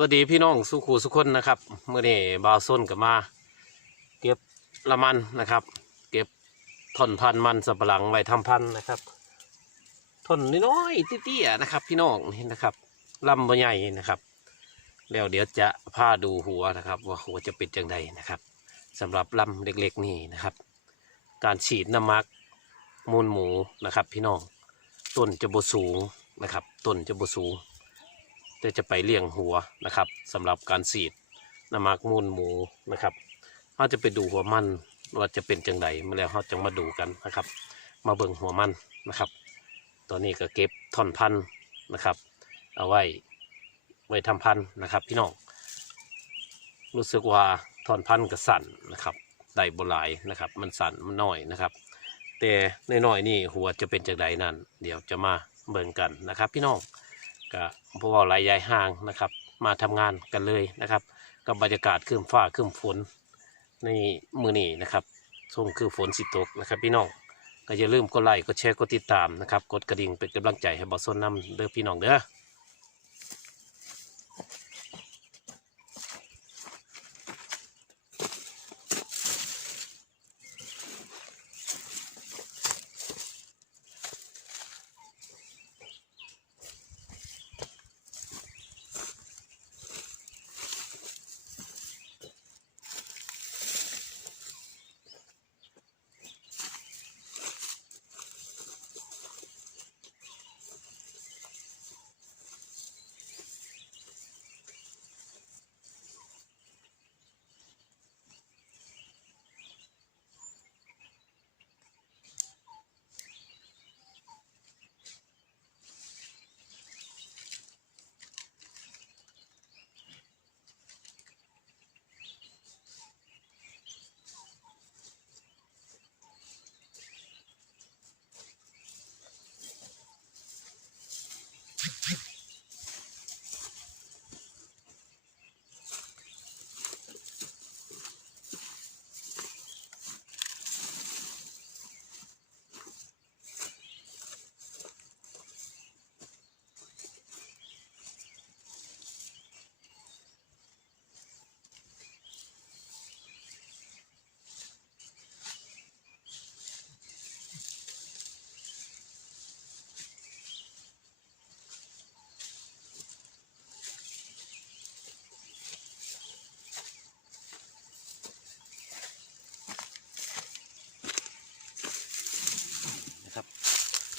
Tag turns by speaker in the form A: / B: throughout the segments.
A: วัสดีพี่น้องสุขูสุขคนนะครับเมื่อนี้บาวส้นกับมา เก็บละมันนะครับ เก็บท่อนพันมันสับหลังไว้ทำพันนะครับท่อนน้อยๆเตี้ยๆนะครับ พี่น้องนี่นะครับลำบใหญ่นะครับ แล้วเดี๋ยวจะพาดูหัวนะครับ ว่าหัวจะเป็นจังใดนะครับสำหรับลำเล็กๆนี่นะครับ การฉีดน้ำมักมูลหมูนะครับ พี่น้องต้นจะบสูงนะครับต้นจะบสูง แต่จะไปเลี้ยงหัวนะครับสำหรับการสีดน้ำมักมูลหมูนะครับเราจะไปดูหัวมันว่าจะเป็นจังใดมาแล้วเราจะมาดูกันนะครับ มาเบิ่งหัวมันนะครับ ตอนนี้ก็เก็บท่อนพันธุ์นะครับ เอาไว้ไว้ทำพันธุ์นะครับ พี่น้องรู้สึกว่าท่อนพันธุ์ก็สั่นนะครับได้บหลายนะครับ มันสั่นมันน้อยนะครับ แต่น้อยๆนี่หัวจะเป็นจังใดนั่นเดี๋ยวจะมาเบิ่งกันนะครับ พี่น้อง ก็พวกเราหลายยายห่างนะครับ มาทำงานกันเลยนะครับ กับบรรยากาศครึ้มฟ้าครึ้มฝนในมือนี้นะครับช่วงคือฝนสิตกนะครับ พี่น้องก็อย่าลืมกดไลค์กดแชร์กดติดตามนะครับ กดกระดิ่งเป็นกำลังใจให้บอสซนนำเด้อพี่น้องเด้อ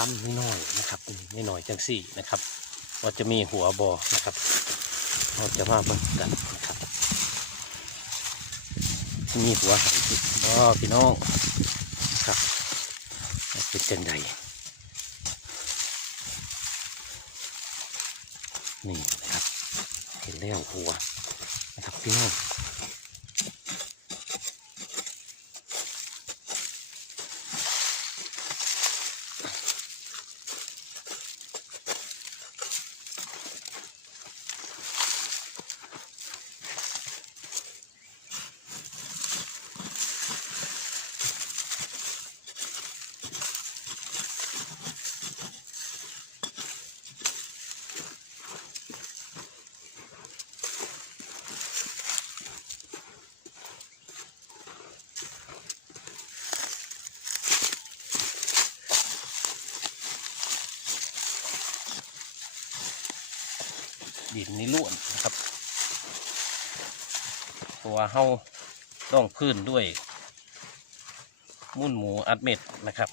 A: ลำน้อยๆนะครับไม่น้อยจังสี่นะครับว่าจะมีหัวบอนะครับเราจะมาเบิ่งกันนะครับ มีหัวใส่ติดบอพี่น้องครับเป็นจังใดนี่นะครับ เห็นแล้วหัวนะครับพี่น้อง ดินนี่ล้วนนะครับเพราะว่าเฮาต้องพื้นด้วย มุ่นหมูอัดเม็ดนะครับ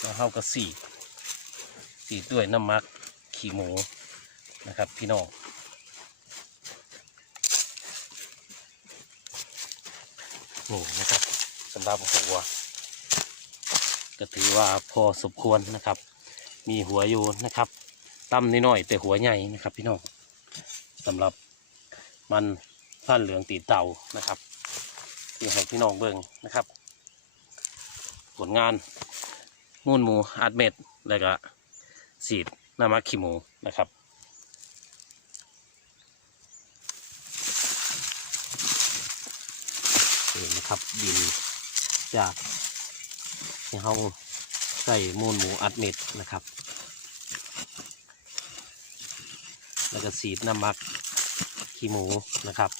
A: แล้วเฮาก็สีสีด้วยน้ำมักขี้หมูนะครับ พี่น้องนี่นะครับสำหรับหัว ก็ถือว่าพอสมควรนะครับ มีหัวอยู่นะครับตั้มน้อยๆแต่หัวใหญ่นะครับพี่น้องสำหรับมันท่านเหลืองตีเต่านะครับที่ให้พี่น้องเบิ่งนะครับ ผลงานมูลหมูอัดเม็ดแล้วก็สีดน้ำมักขี้หมูนะครับนี่นะครับดินจาก นี่เขาใส่มูลหมูอัดเม็ดนะครับ แล้วก็สีดน้ำมักขี้หมูนะครับ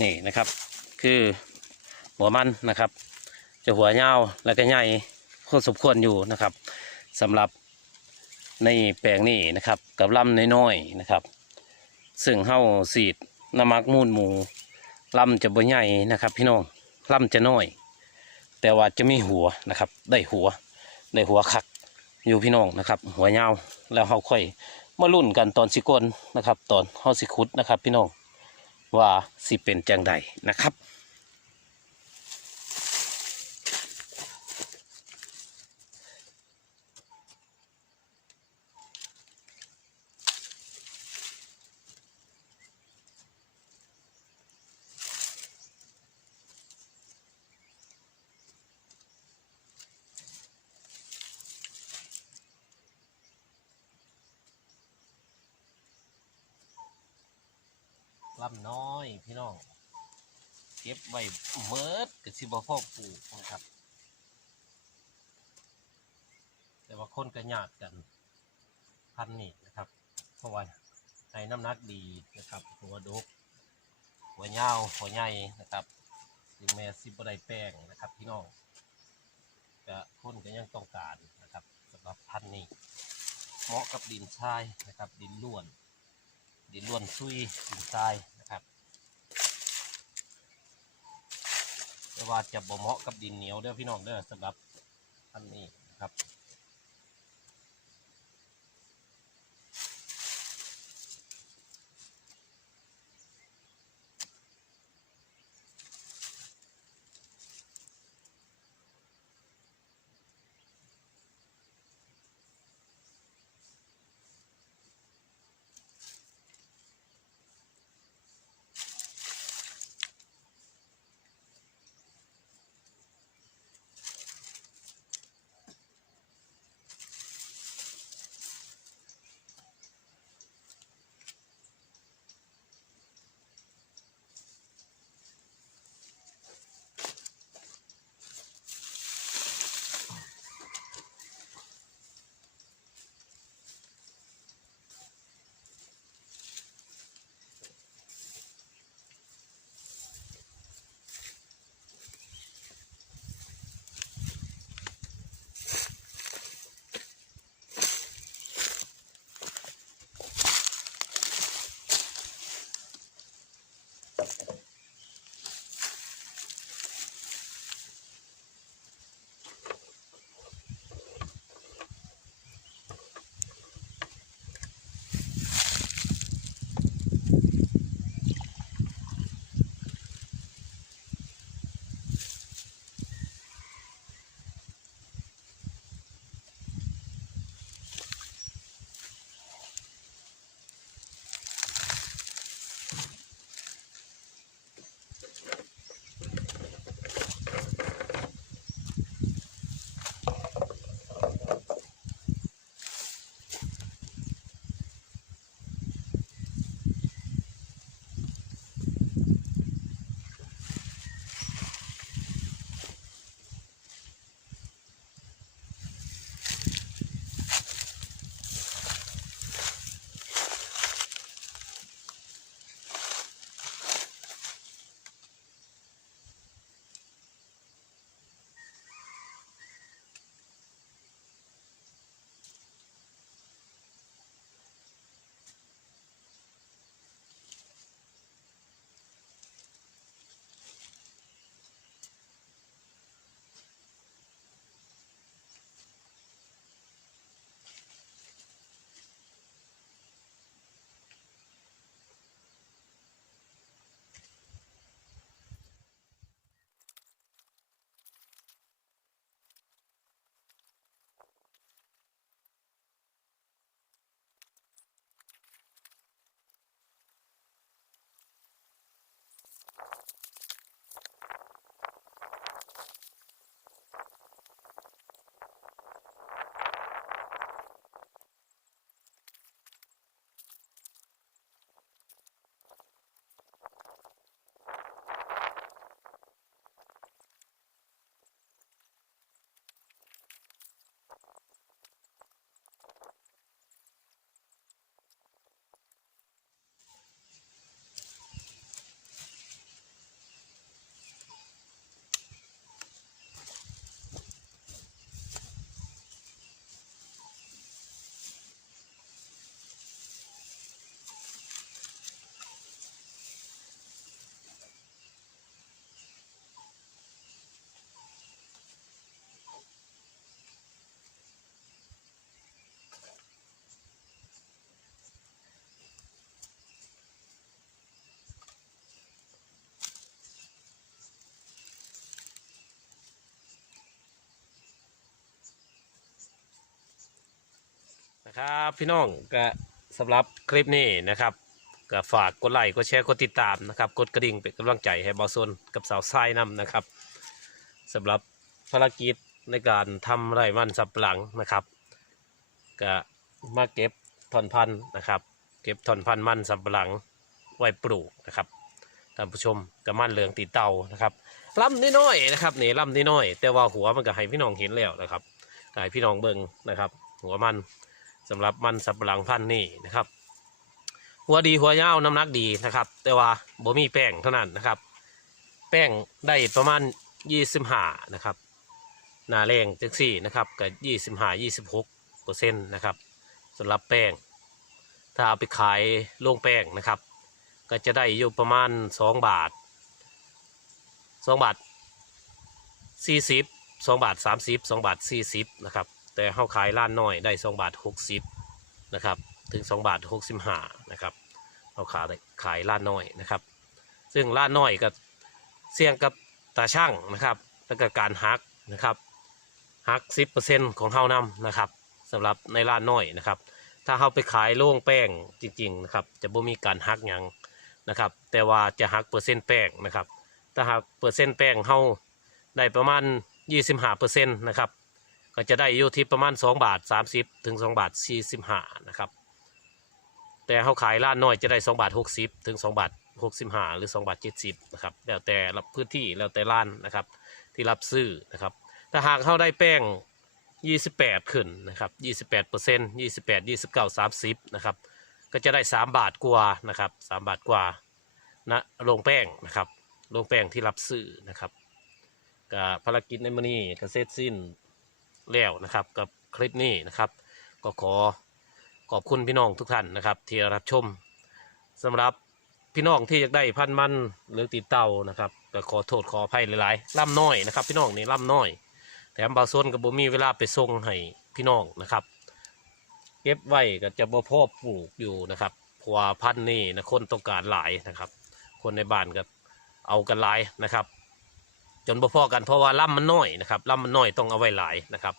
A: นี่นะครับ คือหัวมันนะครับ จะหัวยาวแล้วก็ใหญ่โคตรสมควรอยู่นะครับสำหรับในแปลงนี้นะครับ กับลำน้อยๆนะครับ ซึ่งเฮาสีดน้ำมักมูลหมูลำจะบ่ใหญ่นะครับ พี่น้องลำจะน้อย แต่ว่าจะมีหัวนะครับ ได้หัวได้หัวคักอยู่พี่น้องนะครับ หัวยาวแล้วเฮาค่อยมาลุ่นกันตอนสิกลนะครับ ตอนเฮาสิขุดนะครับ พี่น้อง ว่าสิเป็นจังใดนะครับ ลำน้อยพี่น้อง เก็บไว้เมิดกับสิบพ่อปลูกนะครับ แต่ว่าคนก็ยากกันพันนี่นะครับ เพราะว่าให้น้ำหนักดีนะครับ หัวดก หัวยาวหัวใหญ่นะครับถึงแม้สิบได้แป้งนะครับพี่น้องก็คนก็ยังต้องการนะครับสำหรับพันนี้เหมาะกับดินทรายนะครับ ดินล้วนดินล้วนซุยดินทรายนะครับ แต่ว่าจะบ่เหมาะกับดินเหนียวเด้อพี่น้องเด้อสำหรับอันนี้นะครับ Thank you. นะครับพี่น้องก็สำหรับคลิปนี้นะครับก็ฝากกดไลค์กดแชร์กดติดตามนะครับกดกระดิ่งเป็นกำลังใจให้บอสซนกับสาวทรายนำนะครับสำหรับภารกิจในการทำไร่มันสับปะหลังนะครับก็มาเก็บถอนพันธุ์นะครับ เก็บถอนพันธุ์มันสับปะหลังไว้ปลูกนะครับท่านผู้ชมกับมันเหลืองตีเตานะครับลำนิดน้อยนะครับนี่ลำนิดน้อย แต่ว่าหัวมันก็ให้พี่น้องเห็นแล้วนะครับให้พี่น้องเบิ่งนะครับ หัวมัน สำหรับมันสับปะหลังพันธุ์นี่นะครับ หัวดีหัวยาวน้ำหนักดีนะครับ แต่ว่าบ่มีแป้งเท่านั้นนะครับ แป้งได้ประมาณยี่สิบห้านะครับหนาแรงจังสี่นะครับกับยี่สิบห้ายี่สิบหกเปอร์เซ็นต์นะครับสำหรับแป้ง ถ้าเอาไปขายโรงแป้งนะครับ ก็จะได้อยู่ประมาณสองบาทสองบาทสี่สิบสองบาทสามสิบสองบาทสี่สิบนะครับ แต่เข้าขายร้านน้อยได้สองบาทหกสิบนะครับถึงสองบาทหกสิบห้านะครับเขาขายขายร้านน้อยนะครับ ซึ่งร้านน้อยก็เสี่ยงกับตาช่างนะครับ แล้วก็การหักนะครับหักสิบเปอร์เซ็นของเฮานำนะครับสำหรับในร้านน้อยนะครับ ถ้าเขาไปขายโล่งแป้งจริงๆนะครับจะบ่มีการหักหยังนะครับ แต่ว่าจะหักเปอร์เซ็นต์แป้งนะครับ ถ้าหากเปอร์เซ็นต์แป้งเขาได้ประมาณ25เปอร์เซ็นต์นะครับ ก็จะได้อยู่ที่ประมาณ 2 บาท 30 ถึง 2 บาท 45 นะครับ แต่เขาขายร้านน้อยจะได้ 2 บาท 60 ถึง 2 บาท 65 หรือ 2 บาท 70 นะครับ แล้วแต่รับพื้นที่แล้วแต่ร้านนะครับ ที่รับซื้อนะครับ ถ้าหากเขาได้แป้ง 28 ขึ้นนะครับ 28เปอร์เซ็นต์28 29 30 นะครับ ก็จะได้ 3 บาทกว่านะครับ 3 บาทกว่านะโรงแป้งนะครับโรงแป้งที่รับซื้อนะครับกับภารกิจในมือนี้ก็เสร็จสิ้น แล้วนะครับ กับคลิปนี้นะครับ ก็ขอขอบคุณพี่น้องทุกท่านนะครับ ที่รับชมสำหรับพี่น้องที่อยากได้พันธุ์มันหรือติดเตานะครับก็ขอโทษขออภัยหลายๆล่ำน้อยนะครับ พี่น้องนี่ล่ำน้อย แถมบาส่วนก็บ่มีเวลาไปส่งให้พี่น้องนะครับเก็บไว้ก็จะบ่พอปลูกอยู่นะครับพวาพันนี่นะคนต้องการหลายนะครับ คนในบ้านก็เอากันหลายนะครับ จนบ่พอกันเพราะว่าลำมันน้อยนะครับลำมันน้อยต้องเอาไว้หลายนะครับ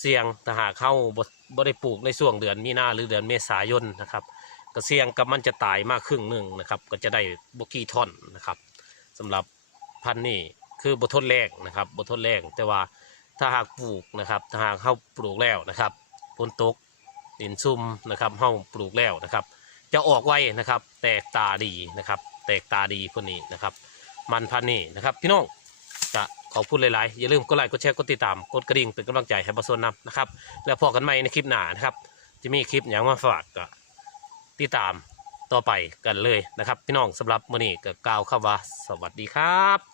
A: เสี่ยงถ้าหากเข้าบ่บ่ได้ปลูกในช่วงเดือนมีนาหรือเดือนเมษายนนะครับก็เสี่ยงกับมันจะตายมากครึ่งหนึ่งนะครับ ก็จะได้บกี่ท่อนนะครับสำหรับพันธุ์นี่คือบทนแรงนะครับบทนแรงแต่ว่าถ้าหากปลูกนะครับ ถ้าหากเข้าปลูกแล้วนะครับฝนตกดินซุ่มนะครับเข้าปลูกแล้วนะครับ จะออกไวนะครับ แตกตาดีนะครับ แตกตาดีพวกนี้นะครับ มันพันธุ์นี่นะครับ พี่น้อง ขอพูดหลายๆ อย่าลืมกดไลค์กดแชร์กดติดตามกดกระดิ่งเป็นกำลังใจให้บอสนนำนะครับ แล้วพอกันใหม่ในคลิปหน้านะครับจะมีคลิปอย่างมาฝากก็ติดตามต่อไปกันเลยนะครับ พี่น้องสำหรับมื้อนี้ก็กล่าวคำว่าสวัสดีครับ